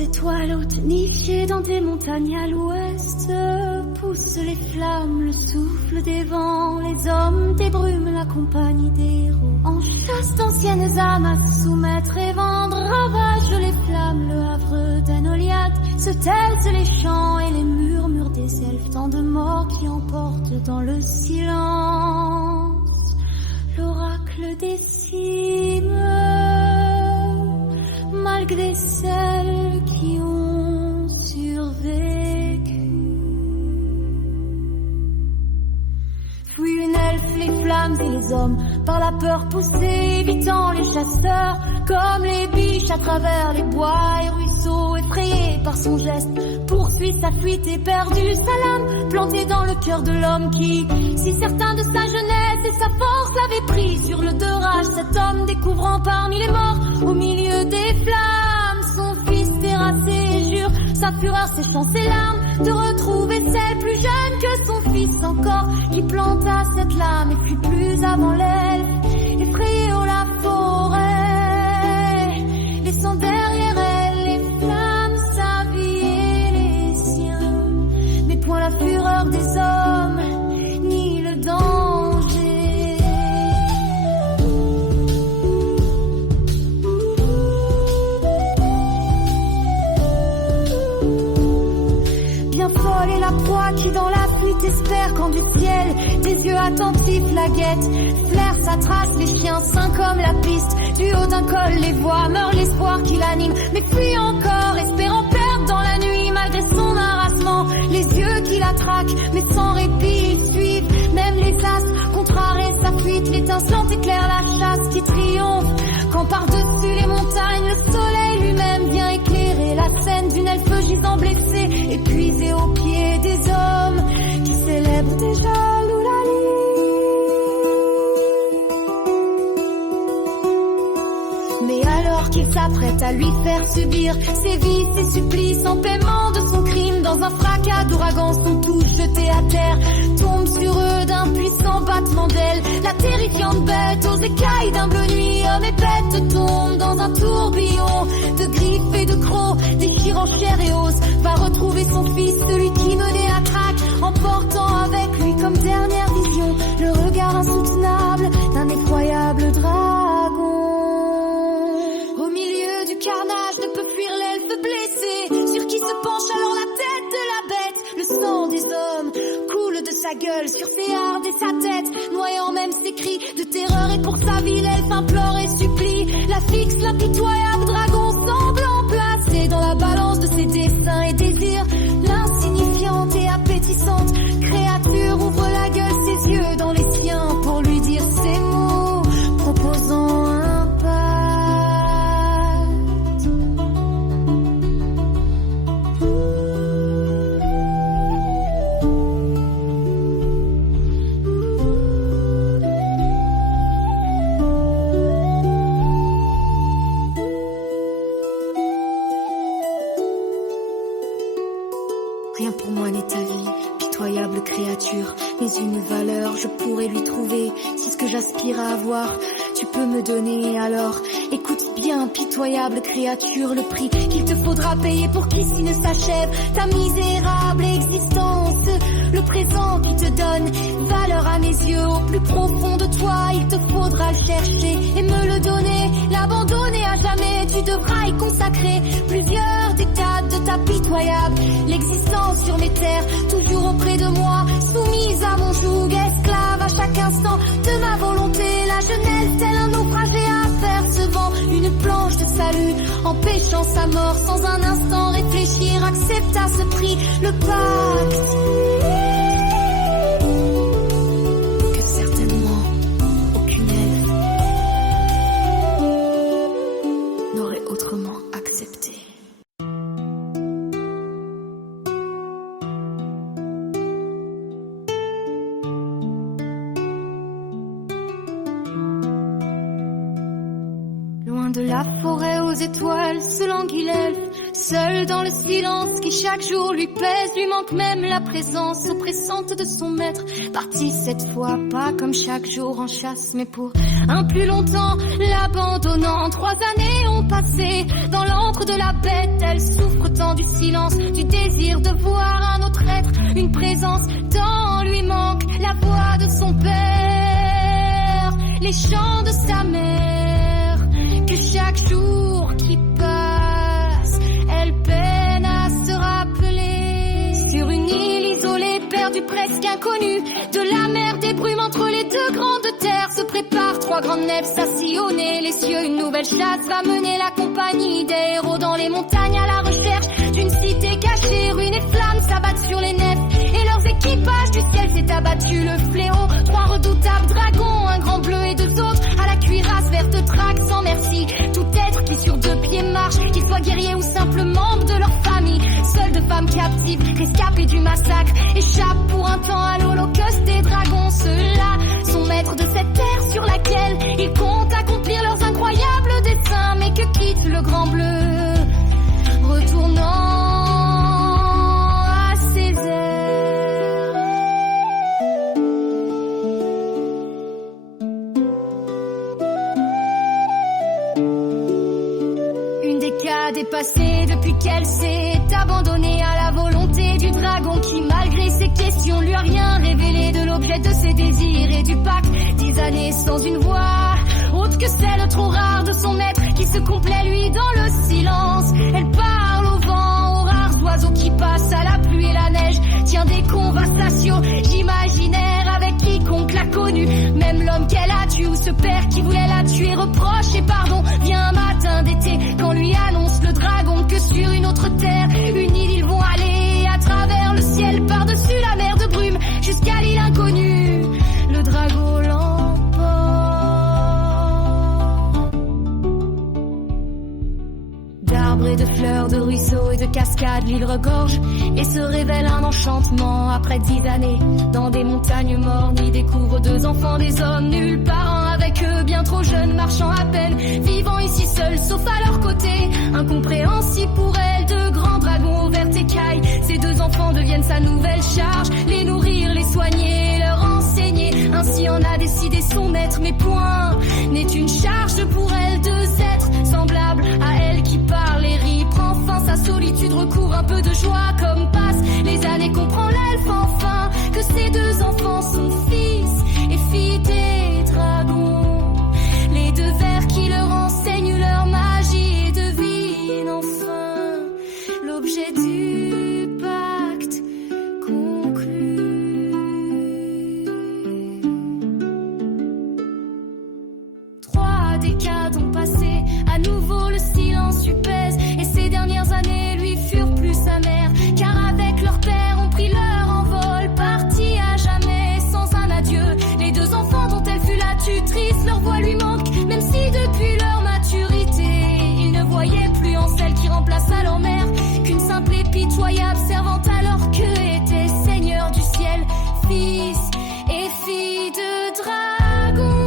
étoiles hautes nichées dans des montagnes à l'ouest, poussent les flammes, le souffle des vents, les hommes des brumes, la compagnie des héros. En chasse d'anciennes âmes à soumettre et vendre, ravagent les flammes, le havre d'Anoliad, se taisent les chants et les murmures des elfes, tant de morts qui emportent dans le silence l'oracle des cimes, malgré celles qui ont survécu. Fuient une elfe, les flammes et les hommes, par la peur poussée, évitant les chasseurs, comme les biches à travers les bois et ruisseaux, effrayés par son geste, poursuit sa fuite éperdue, sa lame plantée dans le cœur de l'homme qui, si certain de sa jeunesse et sa force l'avait pris sur le de rage, cet homme découvrant parmi les morts, au milieu des flammes, son fils terrassé et jure, sa fureur séchant ses larmes, de retrouver celle plus jeune que son fils encore, qui planta cette lame et fuit plus avant l'elfe, effrayé au la forêt, laissant derrière elle les flammes, sa vie et les siens, mais point la fureur des hommes, ni le danger. Bien folle est la proie qui dans la fuite espère quand du ciel des yeux attentifs la guettent, flaire sa trace, les chiens sains comme la piste, du haut d'un col les voix, meurt l'espoir qui l'anime, mais fuit encore, espérant perdre dans la nuit malgré son harassement, les yeux qui la traquent, mais sans répit ils suivent, même les astres contrarient sa fuite, l'étincelante éclaire la chasse qui triomphe, quand par-dessus les montagnes le soleil lui-même vient éclairer la scène d'une elfe gisant blessée, épuisée aux pieds des hommes qui célèbrent déjà l'Oulalie. Mais alors qu'il s'apprête à lui faire subir ses vices et supplices en paiement de son crime, dans un fracas d'ouragan sont tous jetés à terre, tombe sur eux d'un puissant battement d'ailes, la terrifiante bête aux écailles d'un bleu nuit, homme et bête tombe dans un tourbillon de griffes et de crocs, déchirant chair et os, va retrouver son fils, celui qui menait la traque, emportant avec lui comme dernière vision le regard insoutenable d'un effroyable dragon. Au milieu du carnage ne peut fuir l'elfe blessé, sur qui se penche alors la tête de la bête, le sang des hommes coule de sa gueule sur ses hardes et sa tête, noyant même ses cris de terreur, et pour sa vie l'elfe implore et supplie, la fixe l'impitoyable dragon semblant placé dans la balance de ses desseins et désirs, l'insignifiante et appétissante créature ouvre la gueule, ses yeux dans les siens pour lui dire ces mots, proposant un pacte. Rien pour moi n'est ta vie, pitoyable créature, mais une valeur je pourrais lui trouver, si ce que j'aspire à avoir tu peux me donner, alors écoute bien, pitoyable créature, le prix qu'il te faudra payer pour qu'ici ne s'achève ta misérable existence, le présent qui te donne valeur à mes yeux, au plus profond de toi il te faudra le chercher et me le donner, l'abandonner à jamais, tu devras y consacrer plusieurs décades de ta pitoyable l'existence sur mes terres, toujours auprès de moi, soumise à mon joug, esclave à chaque instant de ma volonté, la jeunesse tel un naufragé apercevant une planche de salut, empêchant sa mort sans un instant réfléchir, accepta ce prix, le pacte que certainement aucune elfe n'aurait autrement accepté. De la forêt aux étoiles, ce languit l'elfe Seul dans le silence qui chaque jour lui pèse, lui manque même la présence oppressante de son maître. Parti cette fois, pas comme chaque jour en chasse, mais pour un plus longtemps l'abandonnant. 3 années ont passé dans l'antre de la bête. Elle souffre tant du silence, du désir de voir un autre être, une présence. Tant lui manque la voix de son père, les chants de sa mère, que chaque jour qui passe, elle peine à se rappeler. Sur une île isolée, perdue, presque inconnue, de la mer, des brumes entre les 2 grandes terres, se préparent 3 grandes nefs à sillonner les cieux. Une nouvelle chasse va mener la compagnie des héros dans les montagnes à la recherche d'une cité cachée. Ruines et flammes s'abattent sur les nefs et leurs équipages, du ciel s'est abattu le fléau. 3 redoutables dragons, un grand bleu et 2 autres à la cuirasse verte traque sans merci. Tout être qui sur 2 pieds marche, qu'il soit guerrier ou simple membre de leur famille. Seuls de femmes captives, rescapées du massacre, échappent pour un temps à l'holocauste des dragons. Ceux-là sont maîtres de cette terre sur laquelle ils comptent accomplir leurs incroyables desseins. Mais que quitte le grand bleu, retournant à ses airs. Une décade est passée depuis qu'elle s'est abandonnée à la volonté du dragon qui, malgré ses questions, lui a rien révélé de l'objet de ses désirs et du pacte. 10 années sans une voix autre que celle trop rare de son maître qui se complaît lui dans le silence. Elle parle au vent, aux rares oiseaux qui passent, à la pluie et la neige, tient des conversations imaginaires avec quiconque l'a connue. Même l'homme qu'elle a tué ou ce père qui voulait la tuer reproche et pardon. Vient un matin d'été quand lui annonce le dragon que sur une autre terre, une île, ils vont aller à travers le ciel, par-dessus la mer de brume jusqu'à l'île inconnue. Le dragon l'emporte. D'arbres et de fleurs, de ruisseaux et de cascades, l'île regorge et se révèle un enchantement. Après 10 années, dans des montagnes mornes, ils découvrent 2 enfants, des hommes, nuls parents avec eux, bien trop jeunes, marchant à peine, vivant ici seuls, sauf à leur côté. Incompréhensible pour elle, 2 grands dragons aux vertes écailles. Ces 2 enfants deviennent sa nouvelle charge, les nourrir, les soigner, leur enseigner. Ainsi en a décidé son maître, mais point n'est une charge pour elle. 2 êtres semblables à elle qui parle et rit, prend fin sa solitude, recouvre un peu de joie. Comme passent les années, comprend l'elfe enfin que ces 2 enfants sont fils et filles des dragons. Les 2 vers qui leur enseignent leur magie et devinent enfin l'objet du pacte conclu. 3 décades ont passé, à nouveau le silence lui pèse, et ces dernières années lui furent plus amères, car avec leur père ont pris leur envol, partis à jamais sans un adieu. Les 2 enfants dont elle fut la tutrice, leur voix lui manque, même si depuis leur maturité, ils ne voyaient plus en celle qui remplaça leur mère qu'une simple et pitoyable servante, alors que était Seigneur du ciel, fils et fille de dragon.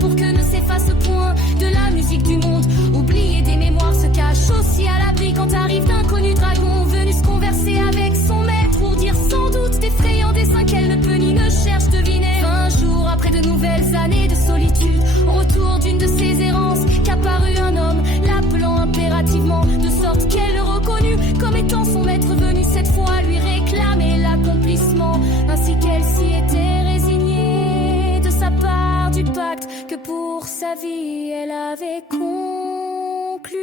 Pour que ne s'efface point de la musique du monde, oublier des mémoires, se cache aussi à l'abri quand arrive d'inconnus dragons venus se converser avec son maître pour dire sans doute d'effrayants dessins qu'elle ne peut ni ne cherche deviner. 20 jours après de nouvelles années de solitude, au retour d'une de ses errances, qu'apparut un homme, l'appelant impérativement, de sorte qu'elle le reconnut comme étant son maître venu cette fois lui réclamer l'accomplissement, ainsi qu'elle s'y était résignée de sa part du pacte que pour sa vie elle avait conclu.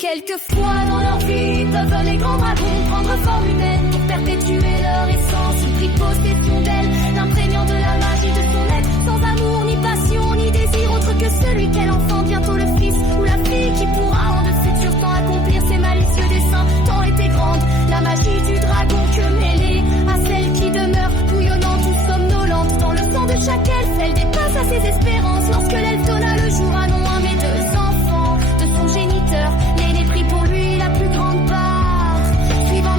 Quelquefois dans leur vie peuvent les grands dragons prendre forme humaine pour perpétuer leur essence. Ils prit possession d'elle, l'imprégnant de la magie de son être, sans amour ni passion ni désir autre que celui qu'elle enfante bientôt, le fils ou la fille qui pourra en de futurs temps accomplir ses malicieux desseins. Tant était grande la magie du dragon que mêlée à celle qui demeure bouillonnante ou somnolente dans le sang de chaque elfe, elle dépasse à ses espérances lorsque l'elfe donna le jour à non un mais 2 enfants de son géniteur. L'aîné prit pour lui la plus grande part, suivant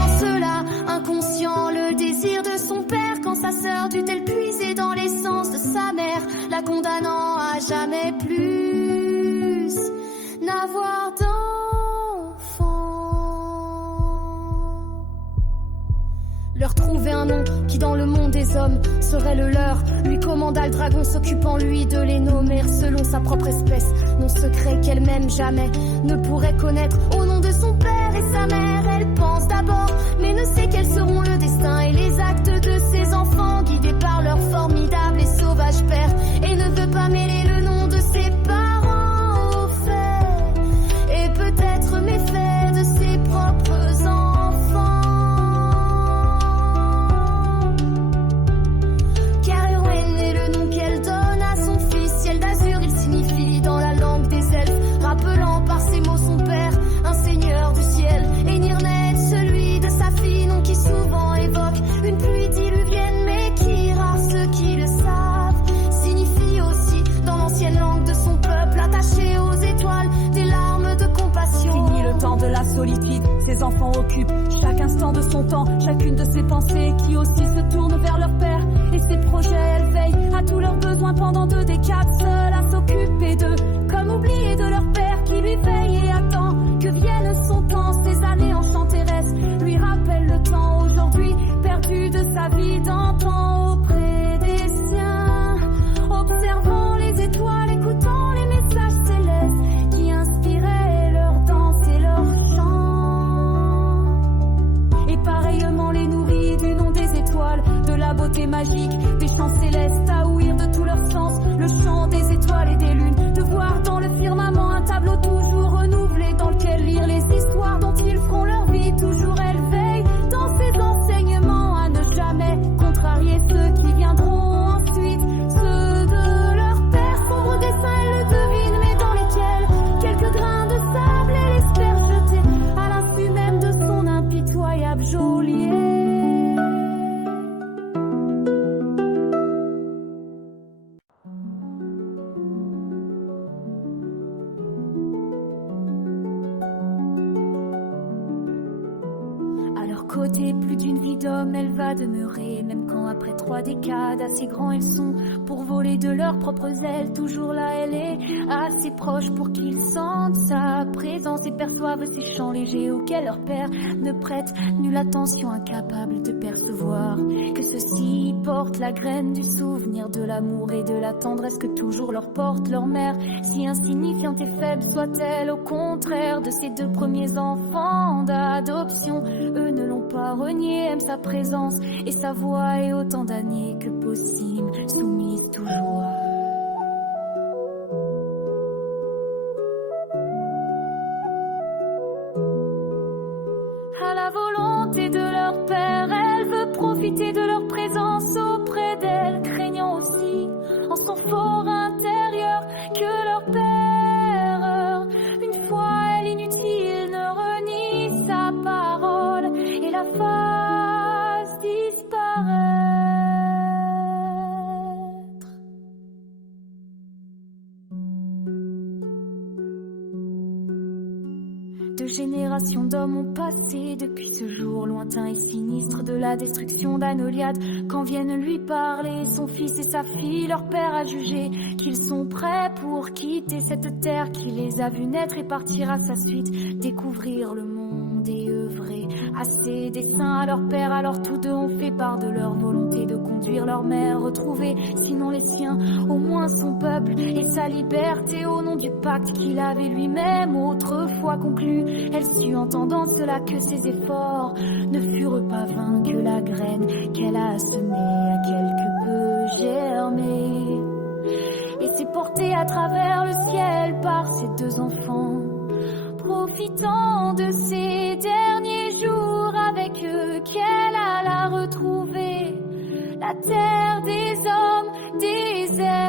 la condamnant à jamais plus n'avoir d'enfant. Leur trouver un nom qui dans le monde des hommes serait le leur. Lui commanda le dragon, s'occupant lui de les nommer selon sa propre espèce. Non secret qu'elle-même jamais ne pourrait connaître. Au nom de son père et sa mère, elle pense d'abord, mais ne sait quels seront le destin et les actes de ses enfants, guidés par leur formidable et sauvage père. Et ne veut pas mêler le nom de ses parents aux faits, et peut-être méfaits de ses propres enfants. Car Erwin est le nom qu'elle donne à son fils. Ciel d'azur, il signifie dans la langue des elfes, rappelant par ses mots son père, un seigneur du ciel. Et Nirnet, celui de sa fille, nom qui souvent évoque une pluie diluvienne, mais qui rare ceux qui le savent, signifie aussi dans l'ancienne langue de son peuple, attaché aux étoiles, des larmes de compassion. Fini le temps de la solitude, ses enfants occupent chaque instant de son temps, chacune de ses pensées qui aussi se tournent vers leur père et ses projets. Elle veille à tous leurs besoins pendant 2 décades, seule à s'occuper d'eux, comme oubliés de leur père qui lui veille et attend que vienne son temps. Ces années enchanteresses lui rappellent le temps aujourd'hui perdu de sa vie d'antan auprès des siens, observant les étoiles, écoutant les messages célestes qui inspiraient leur danse et leur chant. Et pareillement les nourrit du nom des étoiles, de la beauté magique des chants célestes, à ouïr de tout leur sens le chant des étoiles et des lunes, de voir dans le firmament un tableau toujours renouvelé dans lequel lire les histoires dont ils feront leur vie. Toujours elle veille dans ses enseignements à ne jamais contrarier ceux qui viendront ensuite, ceux de leur père. Sombre dessin elle le devine, mais dans lesquels quelques grains de sable elle espère jeter à l'insu même de son impitoyable geôlier. Côté, plus d'une vie d'homme elle va demeurer, même quand après 3 décades assez grands ils sont pour voler de leurs propres ailes. Toujours là elle est assez proche pour qu'ils sentent sa présence et perçoivent ces chants légers auxquels leur père ne prête nulle attention, incapable de percevoir que ceux-ci portent la graine du souvenir de l'amour et de la tendresse que toujours leur porte leur mère. Si insignifiante et faible soit-elle, au contraire de ces 2 premiers enfants d'adoption, eux ne l'ont pas renié, aiment sa présence et sa voix, et autant d'années que possible, soumise toujours. À la volonté de leur père, elle veut profiter de leur présence auprès d'elle, craignant aussi en son fort intérieur que leur père, une fois elle inutile, ne renie sa parole et la fasse disparaître. De générations d'hommes ont passé depuis ce jour lointain et sinistre de la destruction d'Anoliade, quand viennent lui parler son fils et sa fille. Leur père a jugé qu'ils sont prêts pour quitter cette terre qui les a vus naître et partir à sa suite, découvrir le monde et œuvrer à ses desseins. À leur père, alors tous 2 ont fait part de leur volonté de conduire leur mère, retrouver, sinon les siens, au moins son peuple et sa liberté, au nom du pacte qu'il avait lui-même autrefois conclu. Elle sut, entendant cela, que ses efforts ne furent pas vains, que la graine qu'elle a semée a quelque peu germé et s'est portée à travers le ciel par ses 2 enfants. Profitant de ces derniers jours avec eux, qu'elle alla retrouver la terre des hommes, des airs.